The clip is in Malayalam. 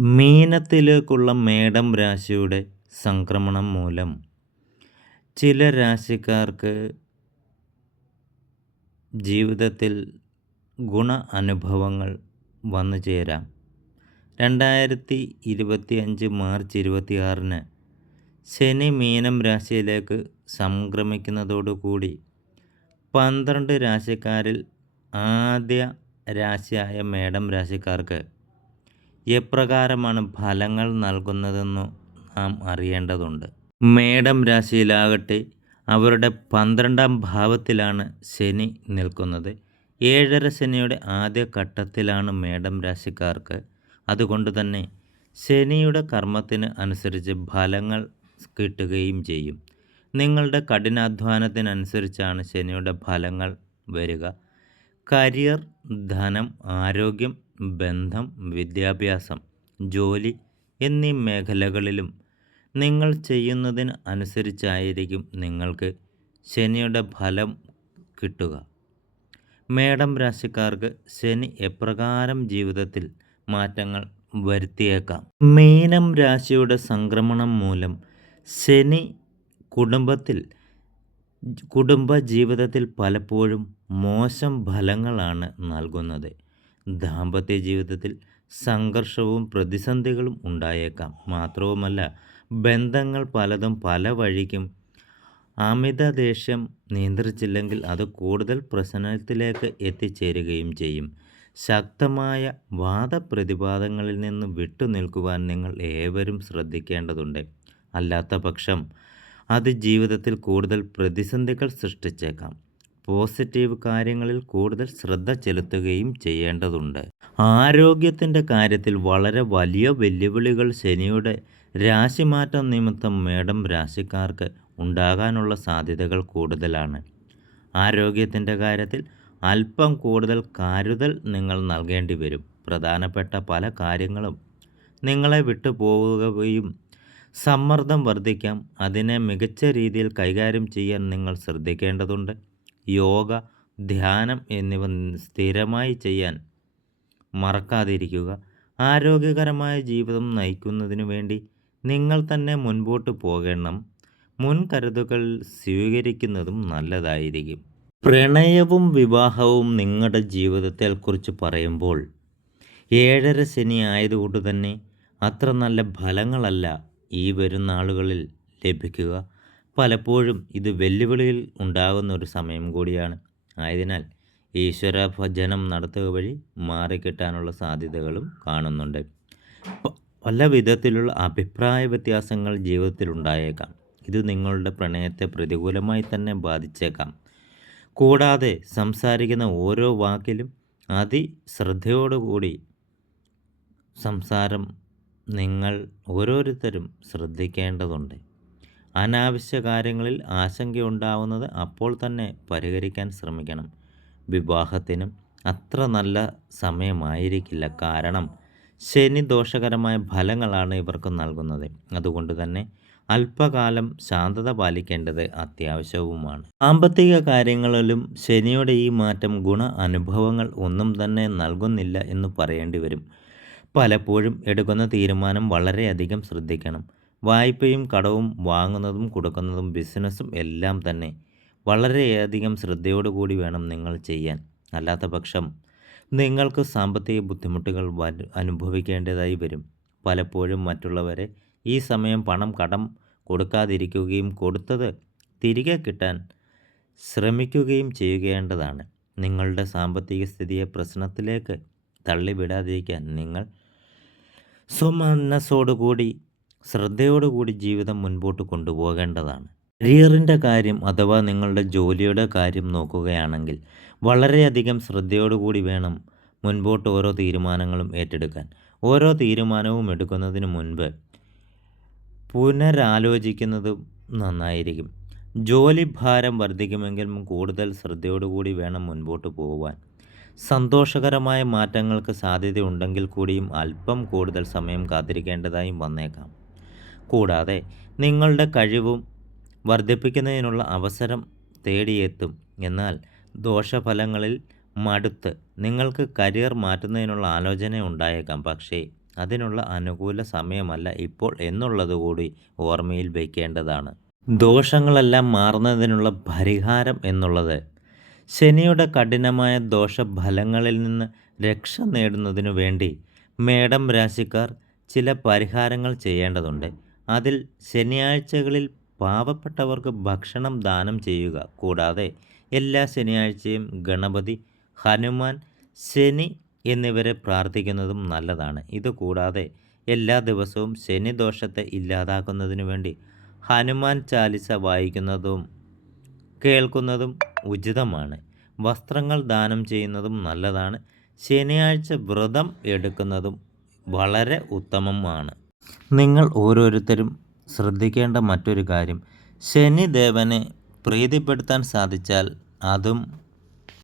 മീനത്തിലേക്കുള്ള മേടം രാശിയുടെ സംക്രമണം മൂലം ചില രാശിക്കാർക്ക് ജീവിതത്തിൽ ഗുണ അനുഭവങ്ങൾ വന്നു ചേരാം. രണ്ടായിരത്തി ഇരുപത്തി അഞ്ച് മാർച്ച് ഇരുപത്തിയാറിന് ശനി മീനം രാശിയിലേക്ക് സംക്രമിക്കുന്നതോടുകൂടി പന്ത്രണ്ട് രാശിക്കാരിൽ ആദ്യ രാശിയായ മേടം രാശിക്കാർക്ക് എപ്രകാരമാണ് ഫലങ്ങൾ നൽകുന്നതെന്നു നാം അറിയേണ്ടതുണ്ട്. മേടം രാശിയിലാകട്ടെ അവരുടെ പന്ത്രണ്ടാം ഭാവത്തിലാണ് ശനി നിൽക്കുന്നത്. ഏഴര ശനിയുടെ ആദ്യ ഘട്ടത്തിലാണ് മേടം രാശിക്കാർക്ക്. അതുകൊണ്ട് തന്നെ ശനിയുടെ കർമ്മത്തിന് അനുസരിച്ച് ഫലങ്ങൾ കിട്ടുകയും ചെയ്യും. നിങ്ങളുടെ കഠിനാധ്വാനത്തിനനുസരിച്ചാണ് ശനിയുടെ ഫലങ്ങൾ വരിക. കരിയർ ധനം ആരോഗ്യം ബന്ധം വിദ്യാഭ്യാസം ജോലി എന്നീ മേഖലകളിലും നിങ്ങൾ ചെയ്യുന്നതിന് അനുസരിച്ചായിരിക്കും നിങ്ങൾക്ക് ശനിയുടെ ഫലം കിട്ടുക. മേടം രാശിക്കാർക്ക് ശനി എപ്രകാരം ജീവിതത്തിൽ മാറ്റങ്ങൾ വരുത്തിയേക്കാം. മീനം രാശിയുടെ സംക്രമണം മൂലം ശനി കുടുംബത്തിൽ കുടുംബ ജീവിതത്തിൽ പലപ്പോഴും മോശം ഫലങ്ങളാണ് നൽകുന്നത്. ദാമ്പത്യ ജീവിതത്തിൽ സംഘർഷവും പ്രതിസന്ധികളും ഉണ്ടായേക്കാം. മാത്രവുമല്ല ബന്ധങ്ങൾ പലതും പല വഴിക്കും അമിത ദേഷ്യം നിയന്ത്രിച്ചില്ലെങ്കിൽ അത് കൂടുതൽ പ്രശ്നത്തിലേക്ക് എത്തിച്ചേരുകയും ചെയ്യും. ശക്തമായ വാദപ്രതിവാദങ്ങളിൽ നിന്ന് വിട്ടുനിൽക്കുവാൻ നിങ്ങൾ ഏവരും ശ്രദ്ധിക്കേണ്ടതുണ്ട്. അല്ലാത്ത പക്ഷം അത് ജീവിതത്തിൽ കൂടുതൽ പ്രതിസന്ധികൾ സൃഷ്ടിച്ചേക്കാം. പോസിറ്റീവ് കാര്യങ്ങളിൽ കൂടുതൽ ശ്രദ്ധ ചെലുത്തുകയും ചെയ്യേണ്ടതുണ്ട്. ആരോഗ്യത്തിന്റെ കാര്യത്തിൽ വളരെ വലിയ വെല്ലുവിളികൾ ശനിയുടെ രാശിമാറ്റം നിമിത്തം മേടം രാശിക്കാർക്ക് ഉണ്ടാകാനുള്ള സാധ്യതകൾ കൂടുതലാണ്. ആരോഗ്യത്തിന്റെ കാര്യത്തിൽ അല്പം കൂടുതൽ കരുതൽ നിങ്ങൾ നൽകേണ്ടി വരും. പ്രധാനപ്പെട്ട പല കാര്യങ്ങളും നിങ്ങളെ വിട്ടുപോവുകയും സമ്മർദ്ദം വർദ്ധിക്കാം. അതിനെ മികച്ച രീതിയിൽ കൈകാര്യം ചെയ്യാൻ നിങ്ങൾ ശ്രദ്ധിക്കേണ്ടതുണ്ട്. യോഗ ധ്യാനം എന്നിവ സ്ഥിരമായി ചെയ്യാൻ മറക്കാതിരിക്കുക. ആരോഗ്യകരമായ ജീവിതം നയിക്കുന്നതിനു വേണ്ടി നിങ്ങൾ തന്നെ മുൻപോട്ട് പോകണം. മുൻകരുതുകൾ സ്വീകരിക്കുന്നതും നല്ലതായിരിക്കും. പ്രണയവും വിവാഹവും നിങ്ങളുടെ ജീവിതത്തെക്കുറിച്ച് പറയുമ്പോൾ ഏഴര ശനി ആയതുകൊണ്ട് തന്നെ അത്ര നല്ല ഫലങ്ങളല്ല ഈ വരുന്ന ആളുകളിൽ ലഭിക്കുക. പലപ്പോഴും ഇത് വെല്ലുവിളിയിൽ ഉണ്ടാകുന്ന ഒരു സമയം കൂടിയാണ്. ആയതിനാൽ ഈശ്വര ഭജനം നടത്തുക വഴി മാറിക്കിട്ടാനുള്ള സാധ്യതകളും കാണുന്നുണ്ട്. പല വിധത്തിലുള്ള അഭിപ്രായ വ്യത്യാസങ്ങൾ ജീവിതത്തിൽ ഉണ്ടായേക്കാം. ഇത് നിങ്ങളുടെ പ്രണയത്തെ പ്രതികൂലമായി തന്നെ ബാധിച്ചേക്കാം. കൂടാതെ സംസാരിക്കുന്ന ഓരോ വാക്കിലും അതിശ്രദ്ധയോടുകൂടി സംസാരം നിങ്ങൾ ഓരോരുത്തരും ശ്രദ്ധിക്കേണ്ടതുണ്ട്. അനാവശ്യ കാര്യങ്ങളിൽ ആശങ്കയുണ്ടാവുന്നത് അപ്പോൾ തന്നെ പരിഹരിക്കാൻ ശ്രമിക്കണം. വിവാഹത്തിനും അത്ര നല്ല സമയമായിരിക്കില്ല. കാരണം ശനി ദോഷകരമായ ഫലങ്ങളാണ് ഇവർക്ക് നൽകുന്നത്. അതുകൊണ്ട് തന്നെ അല്പകാലം ശാന്തത പാലിക്കേണ്ടത് അത്യാവശ്യവുമാണ്. സാമ്പത്തിക കാര്യങ്ങളിലും ശനിയുടെ ഈ മാറ്റം ഗുണ അനുഭവങ്ങൾ ഒന്നും തന്നെ നൽകുന്നില്ല എന്ന് പറയേണ്ടി വരും പലപ്പോഴും എടുക്കുന്ന തീരുമാനം വളരെയധികം ശ്രദ്ധിക്കണം. വായ്പയും കടവും വാങ്ങുന്നതും കൊടുക്കുന്നതും ബിസിനസ്സും എല്ലാം തന്നെ വളരെയധികം ശ്രദ്ധയോടുകൂടി വേണം നിങ്ങൾ ചെയ്യാൻ. അല്ലാത്ത പക്ഷം നിങ്ങൾക്ക് സാമ്പത്തിക ബുദ്ധിമുട്ടുകൾ അനുഭവിക്കേണ്ടതായി വരും. പലപ്പോഴും മറ്റുള്ളവരെ ഈ സമയം പണം കടം കൊടുക്കാതിരിക്കുകയും കൊടുത്തത് തിരികെ കിട്ടാൻ ശ്രമിക്കുകയും ചെയ്യേണ്ടതാണ് നിങ്ങളുടെ സാമ്പത്തിക സ്ഥിതിയെ പ്രശ്നത്തിലേക്ക് തള്ളിവിടാതിരിക്കാൻ നിങ്ങൾ സ്വമനസ്സോടുകൂടി ശ്രദ്ധയോടുകൂടി ജീവിതം മുൻപോട്ട് കൊണ്ടുപോകേണ്ടതാണ്. കരിയറിന്റെ കാര്യം അഥവാ നിങ്ങളുടെ ജോലിയുടെ കാര്യം നോക്കുകയാണെങ്കിൽ വളരെയധികം ശ്രദ്ധയോടുകൂടി വേണം മുൻപോട്ട് ഓരോ തീരുമാനങ്ങളും ഏറ്റെടുക്കാൻ. ഓരോ തീരുമാനവും എടുക്കുന്നതിന് മുൻപ് പുനരാലോചിക്കുന്നത് നന്നായിരിക്കും. ജോലി ഭാരം വർദ്ധിക്കുമെങ്കിലും കൂടുതൽ ശ്രദ്ധയോടുകൂടി വേണം മുൻപോട്ട് പോകുവാൻ സന്തോഷകരമായ മാറ്റങ്ങൾക്ക് സാധ്യതയുണ്ടെങ്കിൽ കൂടിയും അല്പം കൂടുതൽ സമയം കാത്തിരിക്കേണ്ടതായും വന്നേക്കാം. കൂടാതെ നിങ്ങളുടെ കഴിവും വർദ്ധിപ്പിക്കുന്നതിനുള്ള അവസരം തേടിയെത്തും. എന്നാൽ ദോഷഫലങ്ങളിൽ മടുത്ത് നിങ്ങൾക്ക് കരിയർ മാറ്റുന്നതിനുള്ള ആലോചന ഉണ്ടായേക്കാം. പക്ഷേ അതിനുള്ള അനുകൂല സമയമല്ല ഇപ്പോൾ എന്നുള്ളത് കൂടി ഓർമ്മയിൽ വയ്ക്കേണ്ടതാണ് ദോഷങ്ങളെല്ലാം മാറുന്നതിനുള്ള പരിഹാരം എന്നുള്ളത് ശനിയുടെ കഠിനമായ ദോഷഫലങ്ങളിൽ നിന്ന് രക്ഷ നേടുന്നതിനു വേണ്ടി മേടം രാശിക്കാർ ചില പരിഹാരങ്ങൾ ചെയ്യേണ്ടതുണ്ട്. അതിൽ ശനിയാഴ്ചകളിൽ പാവപ്പെട്ടവർക്ക് ഭക്ഷണം ദാനം ചെയ്യുക. കൂടാതെ എല്ലാ ശനിയാഴ്ചയും ഗണപതി ഹനുമാൻ ശനി എന്നിവരെ പ്രാർത്ഥിക്കുന്നതും നല്ലതാണ്. ഇതുകൂടാതെ എല്ലാ ദിവസവും ശനിദോഷത്തെ ഇല്ലാതാക്കുന്നതിനു വേണ്ടി ഹനുമാൻ ചാലിസ വായിക്കുന്നതും കേൾക്കുന്നതും ഉചിതമാണ്. വസ്ത്രങ്ങൾ ദാനം ചെയ്യുന്നതും നല്ലതാണ്. ശനിയാഴ്ച വ്രതം എടുക്കുന്നതും വളരെ ഉത്തമമാണ്. നിങ്ങൾ ഓരോരുത്തരും ശ്രദ്ധിക്കേണ്ട മറ്റൊരു കാര്യം. ശനിദേവനെ പ്രീതിപ്പെടുത്താൻ സാധിച്ചാൽ അതും